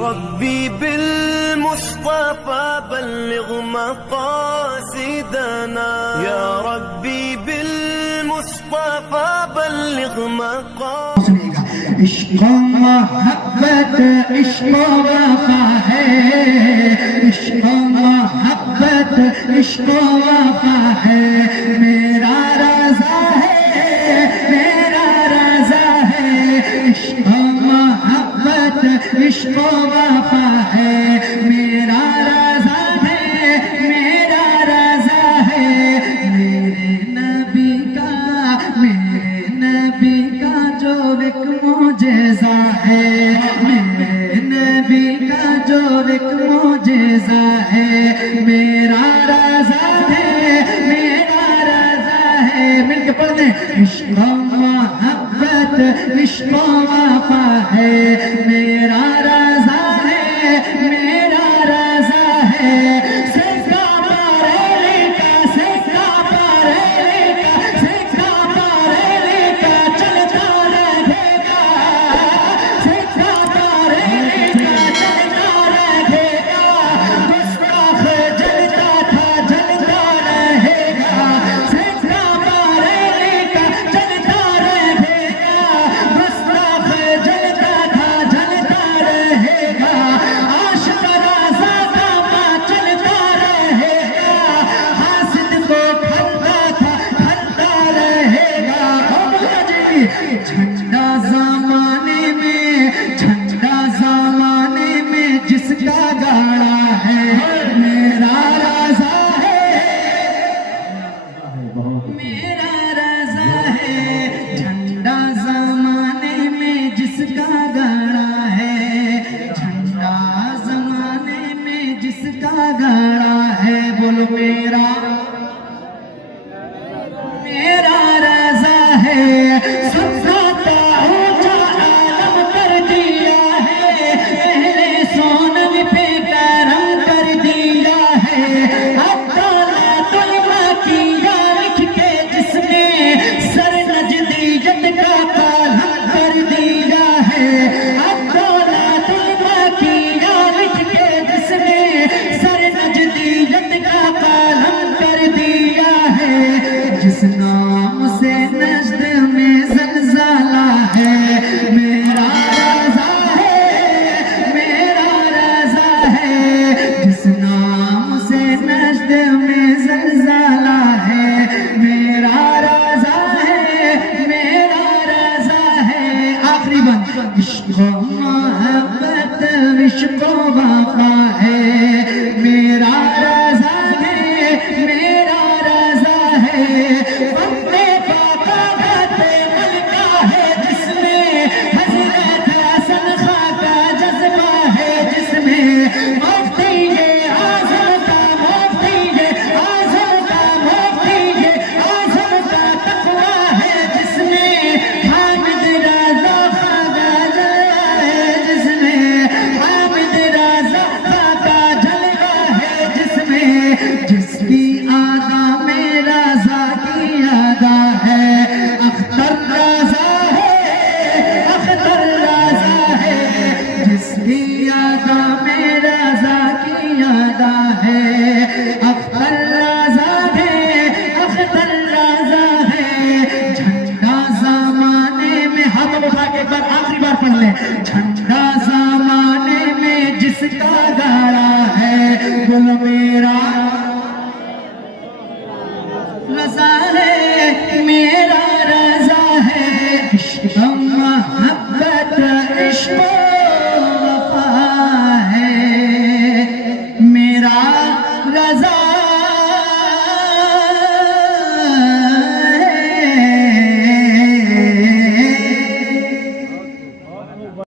ربي بالمصطفى بلغ مقاصدنا، يا ربي بالمصطفى بلغ مقاصدنا. عشق و محبت عشق و وفا ہے، عشق و محبت عشق و وفا ہے، میرا رضا ہے میرا رضا ہے، عشق و محبت عشق و وفا ہے، میرا رضا ہے میرا رضا ہے، میرے نبی کا جو ایک معجزہ ہے، میرے نبی کا جو ایک معجزہ ہے، میرا رضا ہے میرا رضا ہے، مل کے پڑھ دیں، عشق و محبت عشق و وفا ہے، میرا رضا ہے میرا رضا ہے، سکا بریلی کا سکا بریلی کا سکا بریلی کا چلتا رہے گا، سکا بریلی کا چلتا رہے گا، گستاخ جلتا تھا جلتا رہے گا، سکا بریلی کا چلتا رہے گا، گستاخ جلتا تھا جلتا رہے گا، عاشق رضا کا ماں چلتا رہے گا، حاسد کو کھلتا تھا کھلتا رہے گا، جھنڈا زمانے میں جس کا گاڑا ہے، میرا رضا ہے میرا رضا ہے، جھنڈا زمانے میں جس کا گاڑا ہے، جھنڈا زمانے میں جس کا گاڑا ہے، بولو میرا رضا ہے، سب کا اونچا عالم کر دیا ہے، پہلے سونم پہ کرم کر دیا ہے، عدالت علماء کیا لکھ کے جس نے سر نجدیت کا کالم کر دیا ہے، عدالت علماء کیا لکھ کے جس نے سر نجدیت کا کالم کر دیا ہے، جس نام سے نجد میں زلزلہ ہے، میرا رضا ہے میرا رضا ہے، جس نام سے نجد میں زلزلہ ہے، میرا رضا ہے میرا رضا ہے، آخری بات، عشق و محبت عشق و وفا ہے، میرا رضا ہے میرا رضا ہے، اپنے پاپا گاتے ملکہ ہے جس میں حضرت حسن خاں کا جذبہ ہے، جس میں مفتی اعظم کا مفتی اعظم کا مفتی اعظم کا تقویٰ ہے، جس میں حامد رضا خاں کا جلوہ ہے، جس میں حامد رضا خاں کا جلوہ ہے، جس میں جس کی آدا میں رضا کی آدا ہے، اختر رضا ہے اختر رضا ہے، جس کی آدا میں رضا کی آدا ہے، اختر رضا ہے اختر رضا ہے، جھنڈا زمانے میں ہاتھ اٹھا کے ایک بار آخری بار پڑھ لیں، جھنڈا زمانے میں جس کا گاڑا ہے، بولو میرا رضا ہے میرا رضا ہے، عشق و محبت عشق